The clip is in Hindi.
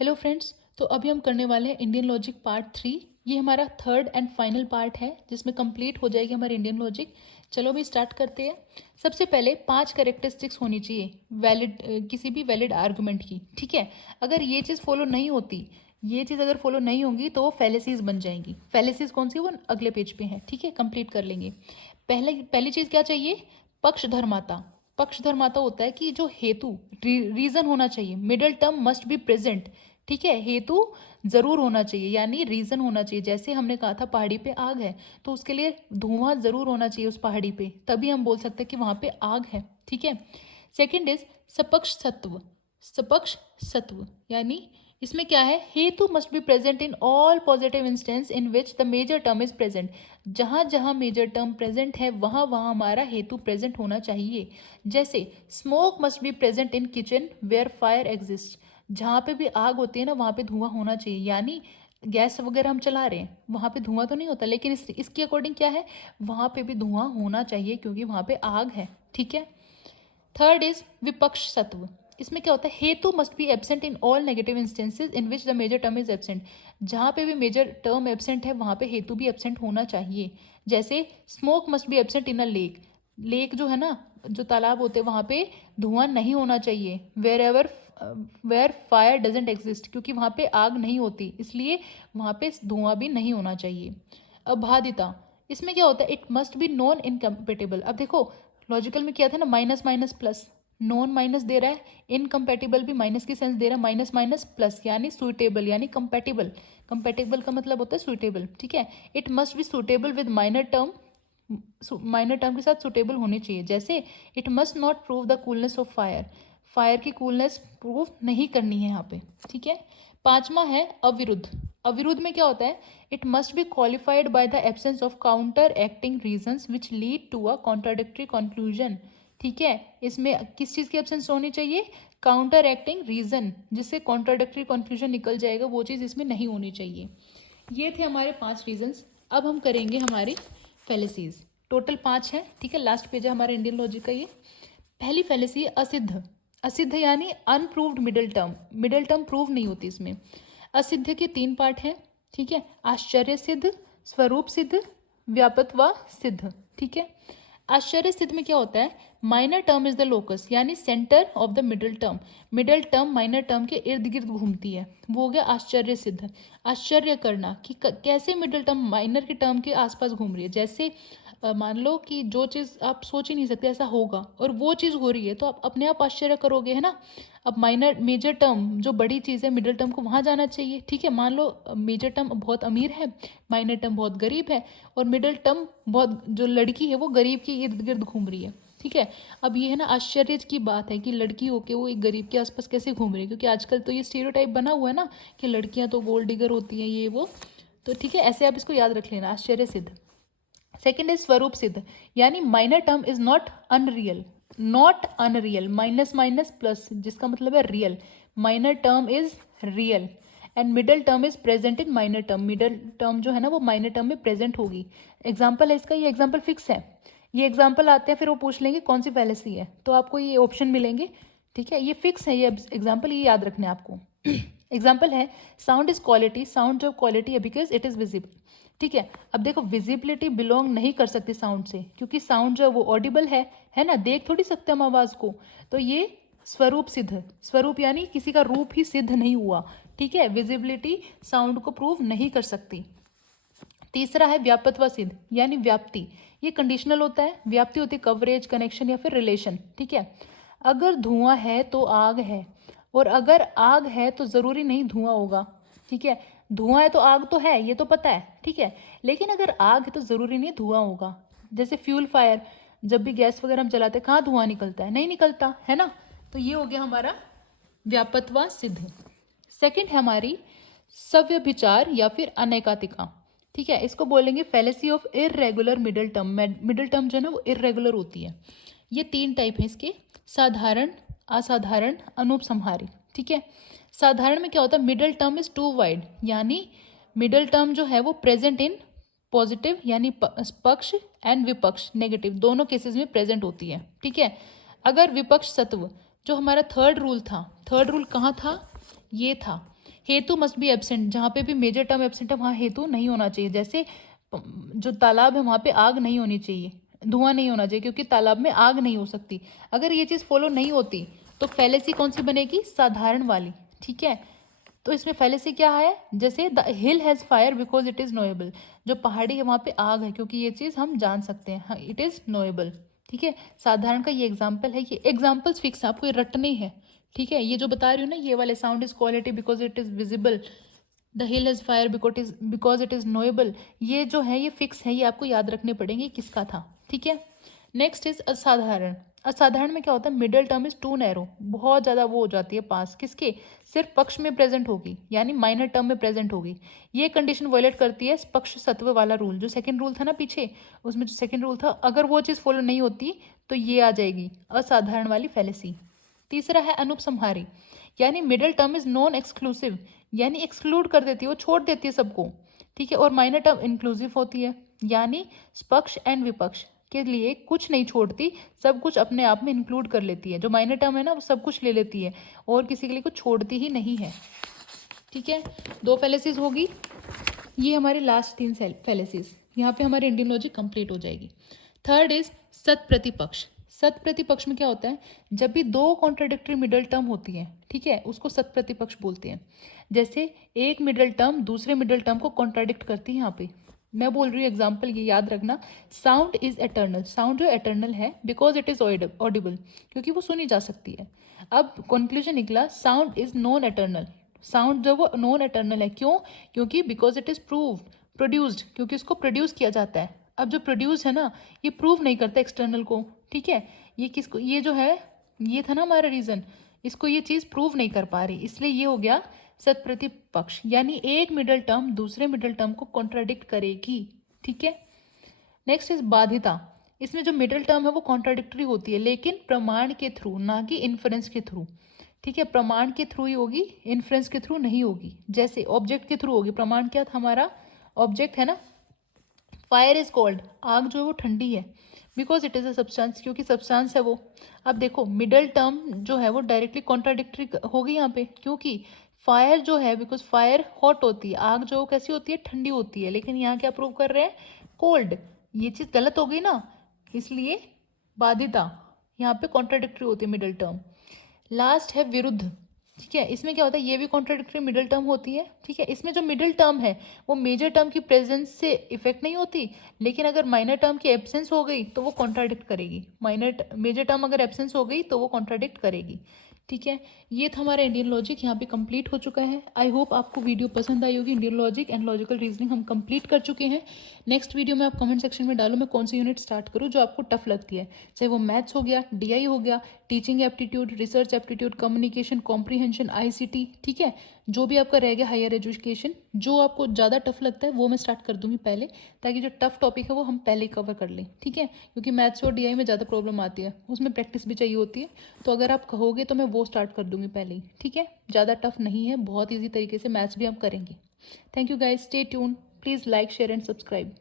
Hello friends. तो अभी हम करने वाले हैं इंडियन लॉजिक पार्ट 3। ये हमारा थर्ड एंड फाइनल पार्ट है जिसमें कंप्लीट हो जाएगी हमारी इंडियन लॉजिक। चलो अभी स्टार्ट करते हैं। सबसे पहले 5 कैरेक्टरिस्टिक्स होनी चाहिए वैलिड किसी भी वैलिड आर्गुमेंट की। ठीक है, अगर ये चीज़ फॉलो नहीं होती, ये चीज़ अगर फॉलो नहीं होगी तो वो फैलेसीज बन जाएंगी। फैलेसीज कौन सी, वो अगले पेज पे है। ठीक है, कंप्लीट कर लेंगे। पहली चीज़ क्या चाहिए? पक्षधर्माता। पक्षधर्माता होता है कि जो हेतु रीजन होना चाहिए, middle term must be present. ठीक है, हेतु जरूर होना चाहिए यानी रीजन होना चाहिए। जैसे हमने कहा था पहाड़ी पे आग है तो उसके लिए धुआं जरूर होना चाहिए उस पहाड़ी पे, तभी हम बोल सकते हैं कि वहां पे आग है। ठीक है। सेकंड इज सपक्ष सत्व। सपक्ष सत्व यानी इसमें क्या है? हेतु must be present in all positive instance in which the major term is present. जहां जहां मेजर टर्म प्रेजेंट है वहां वहां हमारा हेतु प्रेजेंट होना चाहिए। जैसे smoke must be present in kitchen where fire exist. जहाँ पे भी आग होती है ना वहाँ पे धुआं होना चाहिए, यानी गैस वगैरह हम चला रहे हैं वहाँ पे धुआं तो नहीं होता, लेकिन इसके अकॉर्डिंग क्या है, वहाँ पे भी धुआं होना चाहिए क्योंकि वहाँ पे आग है। ठीक है। थर्ड इज विपक्ष सत्व। इसमें क्या होता है? हेतु must be absent in all negative instances in which the major term is absent. जहाँ पे भी मेजर टर्म एबसेंट है वहाँ पे हेतु भी एबसेंट होना चाहिए। जैसे smoke must be absent in a lake. Lake जो है ना, जो तालाब होते हैं वहाँ पे धुआं नहीं होना चाहिए। वेयर फायर डजेंट एग्जिस्ट, क्योंकि वहाँ पे आग नहीं होती इसलिए वहाँ पे धुआं भी नहीं होना चाहिए। अबाधिता। इसमें क्या होता है? It must be non incompatible. अब देखो लॉजिकल में किया था ना, minus minus plus, non minus दे रहा है, इनकम्पेटिबल भी माइनस की सेंस दे रहा है, माइनस माइनस प्लस यानी सुइटेबल यानी कंपेटिबल। कंपेटिबल का मतलब होता है सुइटेबल। ठीक है। It must be suitable with minor term, minor term के साथ सुटेबल होनी चाहिए। जैसे it must not prove the coolness of fire. Fire की कूलनेस प्रूव नहीं करनी है यहाँ पे। ठीक है। पांचवा है अविरुद्ध। अविरुद्ध में क्या होता है? It must be qualified by the absence of counter acting reasons which lead to a contradictory conclusion. ठीक है, इसमें किस चीज़ की एब्सेंस होनी चाहिए? काउंटर एक्टिंग रीजन, जिससे कॉन्ट्राडिक्टरी कंक्लूजन निकल जाएगा, वो चीज़ इसमें नहीं होनी चाहिए। ये थे हमारे 5 रीजंस। अब हम करेंगे हमारी फैलेसीज। टोटल 5 है। ठीक है, लास्ट पेज है हमारे इंडियन लॉजिक का ये। पहली फैलेसी असिद्ध। असिद्ध यानी unproved middle term. Middle term prove नहीं होती इसमें। असिद्ध के 3 पार्ट हैं। ठीक है, आश्चर्य सिद्ध, स्वरूप सिद्ध, व्यापत्वा सिद्ध। ठीक है। आश्चर्य सिद्ध में क्या होता है? Minor term is the locus यानी centre of the middle term. Middle term minor term के इर्द गिर्द घूमती है, वो हो गया आश्चर्य सिद्ध। आश्चर्य करना कि कैसे मिडल टर्म माइनर के टर्म के आसपास घूम रही है। जैसे मान लो कि जो चीज़ आप सोच ही नहीं सकते ऐसा होगा और वो चीज़ हो रही है तो आप अपने आप आश्चर्य करोगे, है ना। अब माइनर मेजर टर्म जो बड़ी चीज़ है मिडिल टर्म को वहाँ जाना चाहिए। ठीक है, मान लो मेजर टर्म बहुत अमीर है, माइनर टर्म बहुत गरीब है, और मिडिल टर्म बहुत जो लड़की है वो गरीब के इर्द गिर्द घूम रही है। ठीक है। अब ये है ना आश्चर्य की बात है कि लड़की होके वो एक गरीब के आसपास कैसे घूम रही है, क्योंकि आजकल तो ये स्टीरियोटाइप बना हुआ है ना कि लड़कियां तो गोल्ड डिगर होती हैं ये वो। तो ठीक है, ऐसे आप इसको याद रख लेना, आश्चर्य सिद्ध। सेकेंड इज स्वरूप सिद्ध यानी minor term is not unreal. Not unreal, minus minus plus जिसका मतलब है real. Minor term is real and middle term is present in minor term. Middle term जो है ना वो माइनर टर्म में प्रेजेंट होगी। एग्जाम्पल है इसका, ये एग्जाम्पल फिक्स है। ये एग्जाम्पल आते हैं फिर वो पूछ लेंगे कौन सी फैलेसी है, तो आपको ये ऑप्शन मिलेंगे। ठीक है, ये फिक्स है, ये एग्जाम्पल ये याद रखना है आपको। एग्जाम्पल है साउंड इज क्वालिटी। साउंड जो क्वालिटी है बिकॉज इट इज विजिबल। ठीक है। अब देखो विजिबिलिटी बिलोंग नहीं कर सकती साउंड से, क्योंकि साउंड जो है वो ऑडिबल है ना, देख थोड़ी सकते हम आवाज को। तो ये स्वरूप सिद्ध, स्वरूप यानी किसी का रूप ही सिद्ध नहीं हुआ। ठीक है, विजिबिलिटी साउंड को प्रूव नहीं कर सकती। तीसरा है व्यापत्व सिद्ध यानी व्याप्ति। ये कंडीशनल होता है, व्याप्ति होती है कवरेज, कनेक्शन या फिर रिलेशन। ठीक है, अगर धुआं है तो आग है, और अगर आग है तो जरूरी नहीं धुआं होगा। ठीक है, धुआं है तो आग तो है, ये तो पता है। ठीक है, लेकिन अगर आग है तो जरूरी नहीं धुआं होगा। जैसे फ्यूल फायर, जब भी गैस वगैरह हम जलाते हैं कहाँ धुआं निकलता है? नहीं निकलता, है ना। तो ये हो गया हमारा व्यापत्वा सिद्ध। सेकंड है हमारी सव्यभिचार या फिर अनैकातिका। ठीक है, इसको बोलेंगे fallacy of irregular middle term. Middle term जो है ना वो इररेगुलर होती है। ये 3 टाइप है इसके, साधारण, असाधारण, अनुपसंहारी। ठीक है, साधारण में क्या होता है? Middle term is too wide यानी मिडल टर्म जो है वो प्रेजेंट इन पॉजिटिव यानी पक्ष एंड विपक्ष नेगेटिव, दोनों केसेस में प्रेजेंट होती है। ठीक है, अगर विपक्ष सत्व जो हमारा थर्ड रूल था, थर्ड रूल कहाँ था? ये था हेतु मस्ट बी एब्सेंट, जहाँ पे भी मेजर टर्म एब्सेंट है वहाँ हेतु नहीं होना चाहिए। जैसे जो तालाब है वहाँ पे आग नहीं होनी चाहिए, धुआं नहीं होना चाहिए, क्योंकि तालाब में आग नहीं हो सकती। अगर ये चीज़ फॉलो नहीं होती तो फैलेसी कौन सी बनेगी, साधारण वाली। ठीक है, तो इसमें फैलेसी क्या है, जैसे the hill has fire because it is knowable, जो पहाड़ी है वहाँ पे आग है क्योंकि ये चीज़ हम जान सकते हैं, हाँ इट इज़ नोएबल। ठीक है, साधारण का ये एग्जाम्पल है, ये एग्जाम्पल्स फिक्स है, आपको ये रटने हैं। ठीक है, ये जो बता रही हूँ ना, ये वाले sound is quality because it is visible, the hill has fire because it is knowable, ये जो है ये फिक्स है, ये आपको याद रखने पड़ेंगे किसका था। ठीक है, नेक्स्ट इज असाधारण। असाधारण में क्या होता है, middle term is too narrow, बहुत ज़्यादा वो हो जाती है पास, किसके, सिर्फ पक्ष में प्रेजेंट होगी, यानी माइनर टर्म में प्रेजेंट होगी। ये कंडीशन वायलेट करती है पक्ष सत्व वाला रूल, जो सेकंड रूल था ना पीछे, उसमें जो सेकंड रूल था, अगर वो चीज़ फॉलो नहीं होती तो ये आ जाएगी असाधारण वाली फैलेसी। तीसरा है अनुपसंहारी, यानी middle term is non exclusive, यानी एक्सक्लूड कर देती है, वो छोड़ देती है सबको। ठीक है, और माइनर टर्म इंक्लूसिव होती है, यानी पक्ष एंड विपक्ष के लिए कुछ नहीं छोड़ती, सब कुछ अपने आप में इंक्लूड कर लेती है। जो माइनर टर्म है ना वो सब कुछ ले लेती है और किसी के लिए कुछ छोड़ती ही नहीं है। ठीक है, दो फैलेसीज होगी, ये हमारी लास्ट तीन फैलेसीज, यहाँ पे हमारी इंडियन लॉजिक कंप्लीट हो जाएगी। थर्ड इज सत प्रतिपक्ष। सत प्रतिपक्ष में क्या होता है, जब भी दो कॉन्ट्राडिक्टरी मिडल टर्म होती है, ठीक है, उसको सत प्रतिपक्ष बोलते हैं। जैसे एक मिडल टर्म दूसरे मिडल टर्म को कॉन्ट्राडिक्ट करती है। यहाँ पे मैं बोल रही हूँ एग्जाम्पल, ये याद रखना, साउंड इज एटर्नल, साउंड जो एटर्नल है बिकॉज इट इज ऑडिबल, क्योंकि वो सुनी जा सकती है। अब कंक्लूजन निकला, sound is non eternal, sound जो वो नॉन एटर्नल है, क्यों, क्योंकि बिकॉज इट इज प्रोड्यूस्ड, क्योंकि इसको प्रोड्यूस किया जाता है। अब जो प्रोड्यूस है ना, ये प्रूव नहीं करता एक्सटर्नल को। ठीक है, ये किसको, ये जो है, ये था ना हमारा रीजन, इसको ये चीज़ प्रूव नहीं कर पा रही, इसलिए ये हो गया सत प्रतिपक्ष, यानी एक मिडल टर्म दूसरे मिडल टर्म को कॉन्ट्राडिक्ट करेगी। ठीक है, नेक्स्ट इज बाधिता। इसमें जो मिडल टर्म है वो कॉन्ट्राडिक्टरी होती है, लेकिन प्रमाण के थ्रू, ना कि इन्फ्रेंस के थ्रू। ठीक है, प्रमाण के थ्रू ही होगी, इन्फ्रेंस के थ्रू नहीं होगी। जैसे ऑब्जेक्ट के थ्रू होगी, प्रमाण क्या था हमारा, ऑब्जेक्ट है ना, फायर इज कोल्ड, आग जो है वो ठंडी है, because it is a substance, क्योंकि सब्सटेंस है वो। अब देखो मिडल टर्म जो है वो डायरेक्टली कॉन्ट्राडिक्टरी होगी यहाँ पे, क्योंकि फायर जो है, बिकॉज फायर हॉट होती है, आग जो कैसी होती है, ठंडी होती है, लेकिन यहाँ क्या प्रूव कर रहे हैं, कोल्ड। ये चीज़ गलत हो गई ना, इसलिए बाधिता, यहाँ पे कॉन्ट्राडिक्टरी होती है मिडल टर्म। लास्ट है विरुद्ध। ठीक है, इसमें क्या होता है, ये भी कॉन्ट्राडिक्टरी मिडल टर्म होती है। ठीक है, इसमें जो मिडल टर्म है वो मेजर टर्म की प्रेजेंस से इफेक्ट नहीं होती, लेकिन अगर माइनर टर्म की एब्सेंस हो गई तो वो कॉन्ट्राडिक्ट करेगी। मेजर टर्म अगर एब्सेंस हो गई तो वो कॉन्ट्राडिक्ट करेगी। ठीक है, ये था हमारा इंडियन लॉजिक, यहाँ पे कंप्लीट हो चुका है। आई होप आपको वीडियो पसंद आई होगी। Indian logic and logical reasoning हम कंप्लीट कर चुके हैं। नेक्स्ट वीडियो में आप कमेंट सेक्शन में डालो मैं कौन सी यूनिट स्टार्ट करूँ जो आपको टफ लगती है, चाहे वो मैथ्स हो गया, डीआई हो गया, teaching aptitude, research aptitude, communication, comprehension, ICT. ठीक है, जो भी आपका रह गया हायर एजुकेशन, जो आपको ज़्यादा टफ लगता है वो मैं स्टार्ट कर दूंगी पहले, ताकि जो टफ टॉपिक है वो हम पहले कवर कर लें। ठीक है, क्योंकि मैथ्स और डीआई में ज़्यादा प्रॉब्लम आती है, उसमें प्रैक्टिस भी चाहिए होती है, तो अगर आप कहोगे तो मैं वो स्टार्ट कर दूंगी पहले ही। ठीक है, ज़्यादा टफ नहीं है, बहुत ईजी तरीके से मैथ्स भी आप करेंगे। Thank you guys, stay tune, please like share and subscribe.